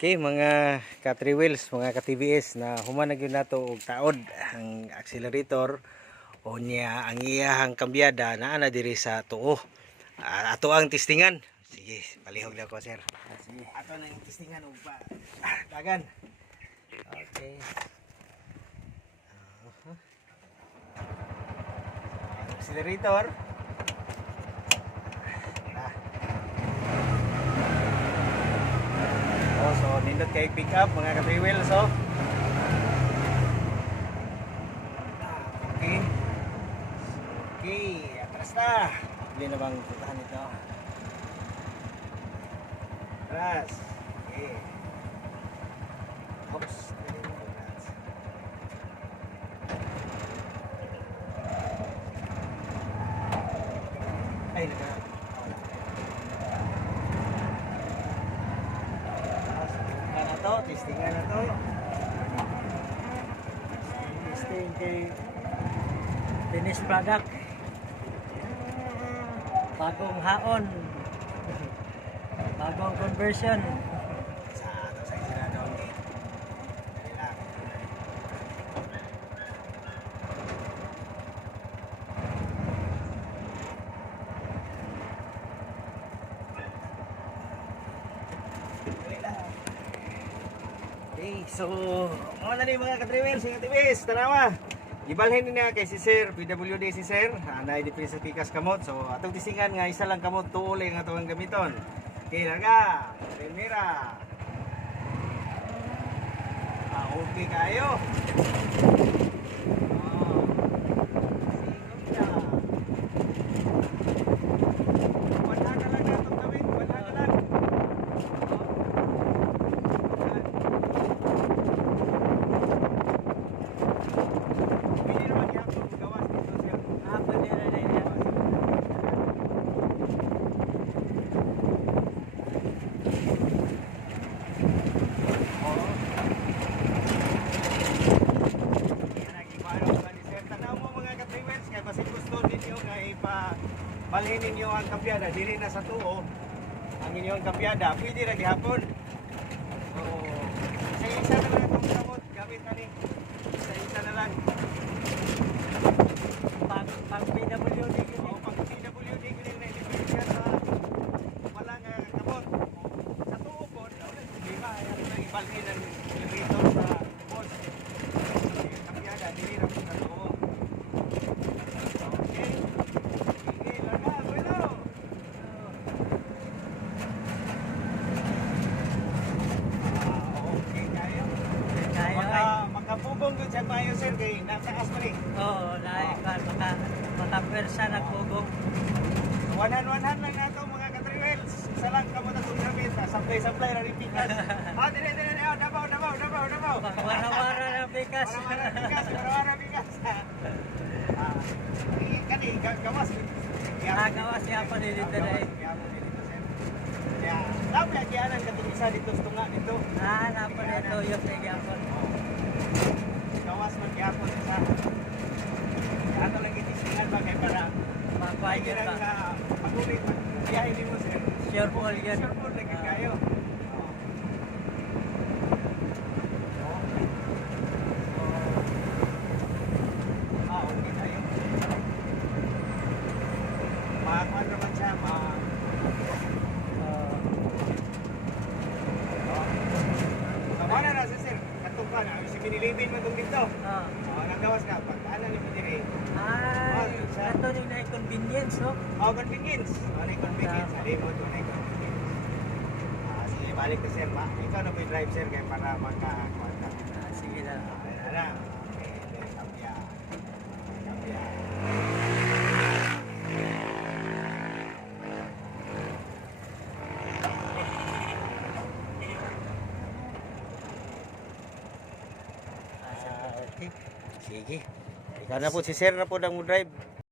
Okay, mga ka-3 wheels, mga ka-TVS na humanag yun nato og taod ang accelerator o niya ang iyahang kambyada na ana diri sa tuo. Ah, ato ang testingan. Sige, palihog na ko sir. Sige. Ato na yung testingan og pa. Ah, Dagan. Okay. Uh-huh. Ang Accelerator. Ah. Oh, so nindot kay pick up mga ka-3 wheels oh. Ah, Okay. Okay, atras na. Hindi na bang putahan ito? Atras. Okay. Oops. Ay, naga. Testingan na to, testingan na to. Testing kay finished product. Bagong haon. Bagong conversion. Sa ato sa sila doon eh. Dali lang. Dali lang. So, mga na mga katriwil, si Katiwis, tanawa. Ibalhin niya kay si Sir, PWD si Sir, anay di sa Pikas Kamot. So, atong tisingan nga, isa lang kamot, tuuli nga itong gamiton. Okay, larga, primera. Ah, okay kayo. Ah, sinong na? Wala ka lang na itong gawin, wala ka lang. Pwede naman yapon gawas dito, sir. Hapon niya na rin yan. Oo. Yan ang ibaro ba ni sir. Tanaw mo mga ka-trailers, kaya basi gusto ninyo nga ipa balhin ninyo ang kampyada, dili na sa tuo ang inyong kampyada, pwede ra gihapon. So, isa-isa na lang itong kamot, gamit na ni. Isa-isa na lang. Pag, pag PWD yun. pag PWD ko din na ilibigyan sa wala nga kamot. Sa tuo po, wala problema. Ayaw na ibalhin ang elevator sa boss. Kampyada, dili ra po sa tuo. Okay. Sige, larga, bueno. Ah, okay kayo. Kaya Maka, ay. Makapubong ko siya mayo sir kay nataas pa rin. Oo, lahi ka. Maka, makapwersa na kugong. Wanan-wanan lang nato mga katriwels. Isa lang kamo na kung gamit. Supply-supply na ripikas. Ah, dire, dire, dire. Oh, Dabaw, dabaw, dabaw, dabaw. Wara-wara na bigas. Wara-wara bigas, wara-wara bigas. Ah, i- kani, ga- gawas. Nagawa siya pa din dito na eh. Ya, tapi lagi anan katong isa dito sa tunga dito. Ah, napon na ito yung nagyapon. Gawas man gyapon sa. Ato lang gitistingan ba kay para Kaya ka. nga, pag-ulit, biyahe ni mo sir. Sure po yan. Sure po, lagi Ah. kayo. Ah. Makakuha naman siya, ma... Na na, sir. Katong ka na, si kinilibin mo itong dito. Oo. Oh, nagawas ka, pagkaanan ni mo dire. Ay, ito din na convenience, no? Oh, convenience. Oh, na convenience. Ali mo ito, na convenience. Ah, sige, balik ka sir. Ikaw na po drive sir, kaya para magka-kuha ka. Ah, sige na. Ayan na. Okay, okay, kapya. Kapya. Ah, sige. Ikaw na po si sir na po nang mo drive.